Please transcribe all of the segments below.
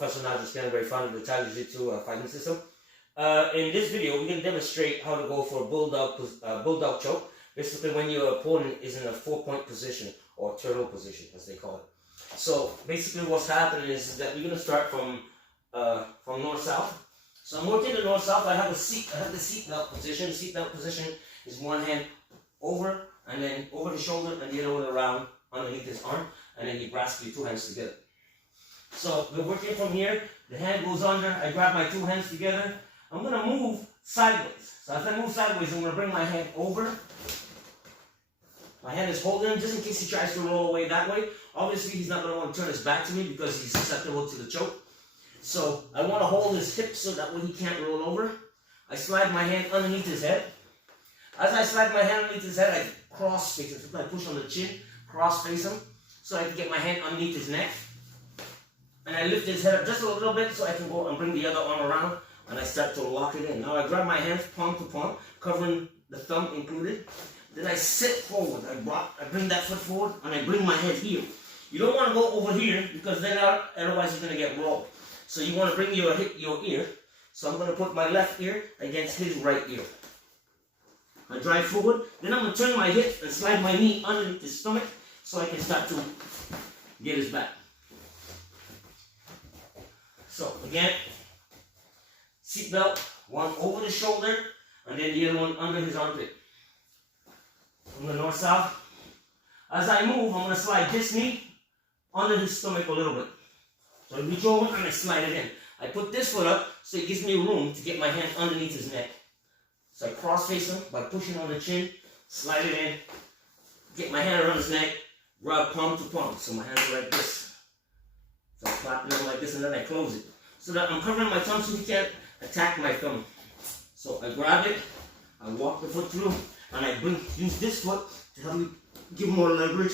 Professor Nigel Scantlebury, founder of the Thaijujitsu fighting system. In this video, we're going to demonstrate how to go for a bulldog choke. Basically, when your opponent is in a 4-point position or turtle position, as they call it. So basically, what's happening is that we're going to start from north-south. So I'm working the north-south. I have the seatbelt position. The seatbelt position is one hand over and then over the shoulder and the other one around underneath his arm, and then you grasp your two hands together. So we're working from here. The hand goes under. I grab my two hands together. I'm going to move sideways. So as I move sideways, I'm going to bring my hand over. My hand is holding him just in case he tries to roll away that way. Obviously, he's not going to want to turn his back to me because he's susceptible to the choke. So I want to hold his hip so that way he can't roll over. I slide my hand underneath his head. As I slide my hand underneath his head, I cross face him. So I push on the chin, cross face him, so I can get my hand underneath his neck. And I lift his head up just a little bit so I can go and bring the other arm around, and I start to lock it in. Now I grab my hands palm to palm, covering the thumb included. Then I sit forward. I bring that foot forward, and I bring my head here. You don't want to go over here because then otherwise you're going to get rolled. So you want to bring your ear. So I'm going to put my left ear against his right ear. I drive forward. Then I'm going to turn my hip and slide my knee underneath his stomach so I can start to get his back. So again, seatbelt, one over the shoulder, and then the other one under his armpit. From the north-south. As I move, I'm going to slide this knee under his stomach a little bit. So I reach over and I slide it in. I put this foot up so it gives me room to get my hand underneath his neck. So I cross-face him by pushing on the chin, slide it in, get my hand around his neck, rub palm to palm. So my hands are like this. So I'm flapping them like this and then I close it. So that I'm covering my thumb so he can't attack my thumb. So I grab it, I walk the foot through, and I use this foot to help me give more leverage.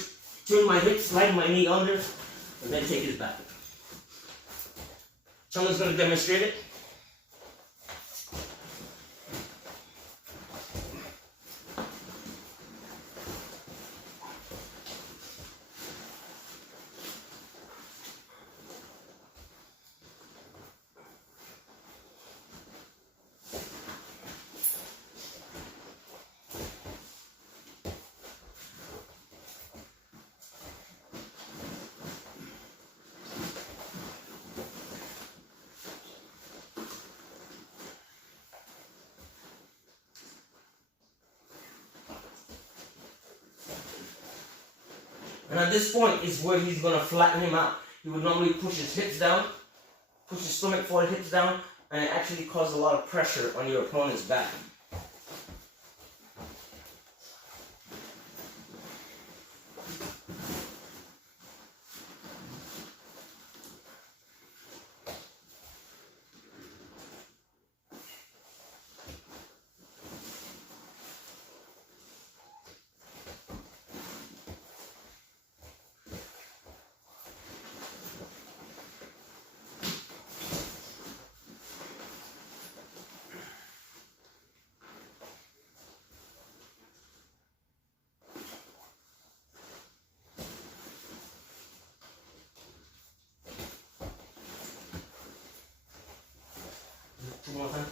Turn my hip, slide my knee under, and then take his back. Someone's going to demonstrate it. And at this point is where he's going to flatten him out. He would normally push his hips down, push his stomach forward, hips down, and it actually causes a lot of pressure on your opponent's back. Two more times.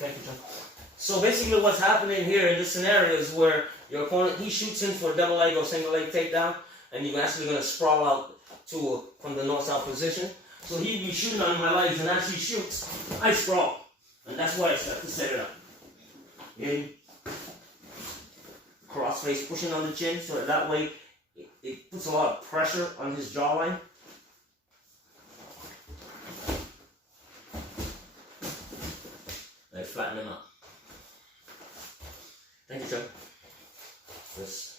Thank you, John. So basically what's happening here in this scenario is where your opponent, he shoots in for a double leg or single leg takedown, and you're actually going to sprawl out from the north-south position. So he'd be shooting on my legs, and as he shoots, I sprawl. And that's why I start to set it up. In, cross face, pushing on the chin, so that way it puts a lot of pressure on his jawline. I flatten him out. Thank you, Joe. this.